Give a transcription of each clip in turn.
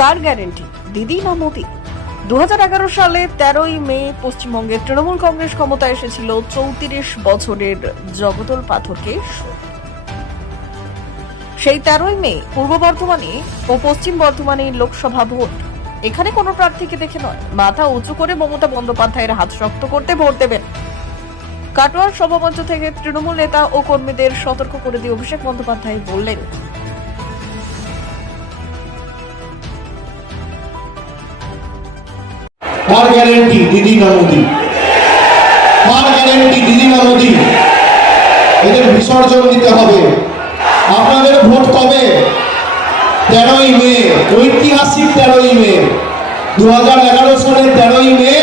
কার guarantee, দিদি না মোদি? 2011 সালে 13ই মে পশ্চিমবঙ্গের তৃণমূল কংগ্রেস ক্ষমতায় এসেছিল 34 বছরের জগদল পাথরকে সরিয়ে। সেই 13ই মে পূর্ব বর্ধমানে ও পশ্চিম বর্ধমানে লোকসভা ভোট। এখানে কোনো প্রার্থীকে দেখে নয়, মাথা উঁচু করে মমতা বন্দ্যোপাধ্যায়ের হাত শক্ত করতে ভোট দেবেন। কাটোয়ার সভামঞ্চ থেকে তৃণমূল নেতা ও কর্মীদের সতর্ক করে দিয়ে অভিষেক বন্দ্যোপাধ্যায় বললেন, কার গ্যারেন্টি, দিদি না মোদি? কার গ্যারেন্টি, দিদি না মোদি? এদের বিসর্জন দিতে হবে। আপনাদের ভোট কবে? 13ই মে, ঐতিহাসিক 13ই মে। 2011 সালের 13ই মে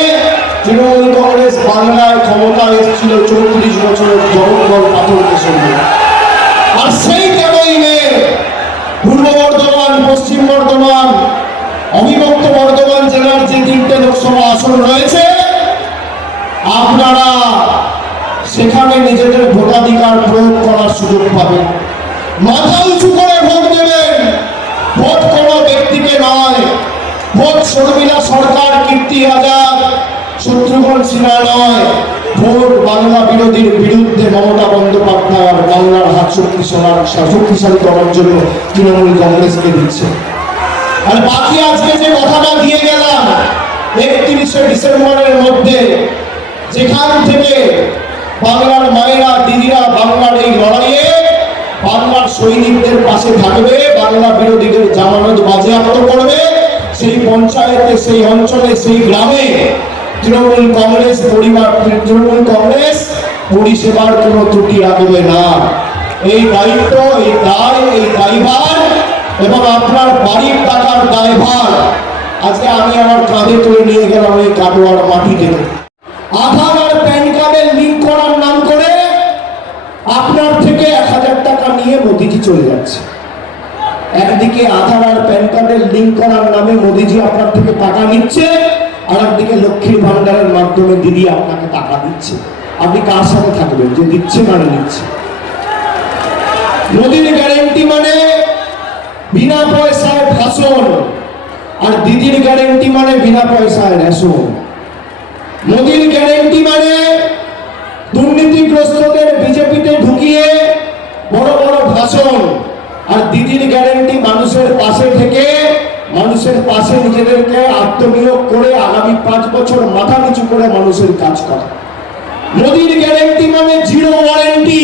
তৃণমূল কংগ্রেস বাংলায় ক্ষমতা এসেছিল 34 বছরের জগদ্দল পাথরকে সরিয়ে। আর সেই 13ই মে পূর্ব বর্ধমান, পশ্চিম বর্ধমান, অবিভক্ত বর্ধমান জেলার যে 3টে লোকসভা আসন রয়েছে, আপনারা সেখানে নিজেদের ভোটাধিকার প্রয়োগ করার সুযোগ পাবেন। মাথা উঁচু করে ভোট দেবেন। ভোট কোনো ব্যক্তিকে নয়, ভোট শর্মিলা সরকার, কীর্তি আজাদ, শত্রুঘ্ন সিনহা নয়, ভোট বাংলা বিরোধীর বিরুদ্ধে মমতা বন্দ্যোপাধ্যায় আর বাংলার হাত শক্তিশালী করার জন্য তৃণমূল কংগ্রেসকে দিচ্ছে। আর বাকি আজকে যে কথাটা দিয়ে গেলাম 31শে ডিসেম্বরের মধ্যে, যেখান থেকে বাংলার মায়েরা, দিদিরা বাংলার এই লড়াইয়ে বাংলার সৈনিকদের পাশে থাকবে, বাংলা বিরোধীদের জামানত বাজেয়াপ্ত করবে, সেই পঞ্চায়েতে, সেই অঞ্চলে, সেই গ্রামে তৃণমূল কংগ্রেস পরিষেবার কোনো ত্রুটি রাখবে না। এই দায়িত্ব, এই দায়, এই দায়ভার এবং আপনার বাড়ির টাকার দায়ভার আজকে আমি আমার কাঁধে তুলে নিয়ে গেলাম এই কাটোয়ার মাটি থেকে। আধার আর প্যান কার্ডের লিঙ্ক করার নাম করে আপনার থেকে 1000 টাকা নিয়ে মোদিজি চলে যাচ্ছে। একদিকে আধার আর প্যান কার্ডের লিঙ্ক করার নামে মোদিজি আপনার থেকে টাকা নিচ্ছে, আর একদিকে লক্ষ্মীর ভান্ডারের মাধ্যমে দিদি আপনাকে টাকা দিচ্ছে। আপনি কার সাথে থাকবেন, যে দিচ্ছে মানে নিচ্ছে? মোদির গ্যারেন্টি মানে বিনা পয়সায় ভাষণ, আর দিদির গ্যারেন্টি মানে বিনা পয়সায় রেশন। মোদির গ্যারেন্টি মানে দুর্নীতিগ্রস্তদের বিজেপিতে ঢুকিয়ে বড় বড় ভাষণ, আর দিদির গ্যারেন্টি মানুষের পাশে থেকে, মানুষের পাশে নিজেদেরকে আত্মনিয়োগ করে আগামী 5 বছর মাথা নিচু করে মানুষের কাজ করা। মোদির গ্যারেন্টি মানে জিরো ওয়ারেন্টি,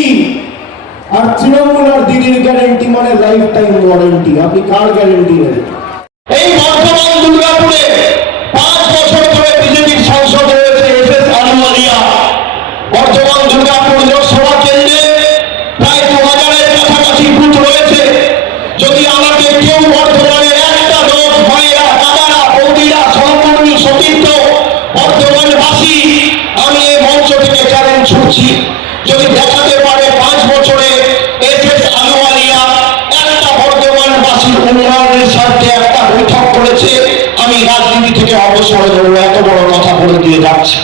আর তৃণমূল আর দিদির গ্যারেন্টি মানে লাইফ টাইম ওয়ারেন্টি। আপনি কার গ্যারেন্টি নেবেন? এই বর্তমান দুর্গাপুরে 5 বছর ধরে বিজেপির সাংসদ রয়েছে এস আলুওয়ালিয়া। বর্তমান দুর্গাপুর লোকসভা কেন্দ্রে প্রায় 2000-এর কাছাকাছি বুথ রয়েছে। যদি আমাকে কেউ বর্তমানে একটা লোক, ভাইরা, দাদারা, বৌদিরা, সহকর্মী, সতীর্থ, বর্তমানবাসী, আমি এই মঞ্চ থেকে চ্যালেঞ্জ ছুটছি, যদি দেখাতে পারে 5 বছরে এস আলুওয়ালিয়া একটা বর্তমানবাসীর উন্নয়নের স্বার্থে একটা বৈঠক করেছে, আমি রাজনীতি থেকে অবসর নেব, এত বড় কথা বলে দিয়ে যাচ্ছি।